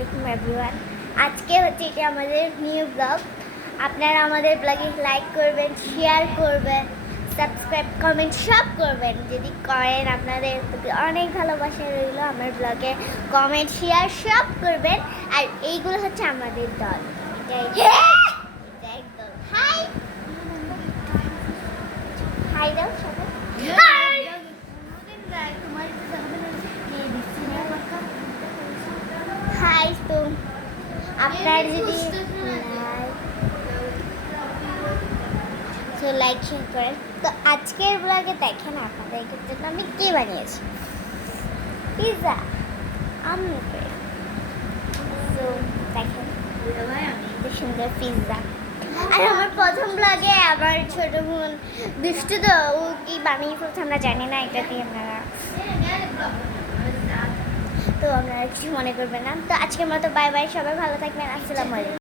আলাইকুম এভরিওয়ান। আজকে হচ্ছে এটা আমাদের নিউ ব্লগ। আপনারা আমাদের ব্লগে লাইক করবেন, শেয়ার করবেন, সাবস্ক্রাইব, কমেন্ট সব করবেন। যদি করেন আপনাদের প্রতি অনেক ভালোবাসা রইল। আমার ব্লগে কমেন্ট, শেয়ার সব করবেন। আর এইগুলো হচ্ছে আমাদের দল। এটা একদল। হাই হাই দাও সবাই। High high. তো আপনার যদি তো লাইক শেয়ার করেন। তো আজকের ব্লগে দেখেন আপনাদের জন্য আমি কি বানিয়েছি, পিৎজা আমি করে। তো দেখেন কি সুন্দর পিৎজা। আর আমার প্রথম ব্লগে আমার ছোট বোন দুষ্টু, তো ও কি বানিয়ে ফেলছে আমরা জানি না, এটা দিয়ে আপনারা তো আপনারা কিছু মনে করবেন না। তো আজকের মতো বাই বাই, সবাই ভালো থাকবেন, আসসালামু আলাইকুম।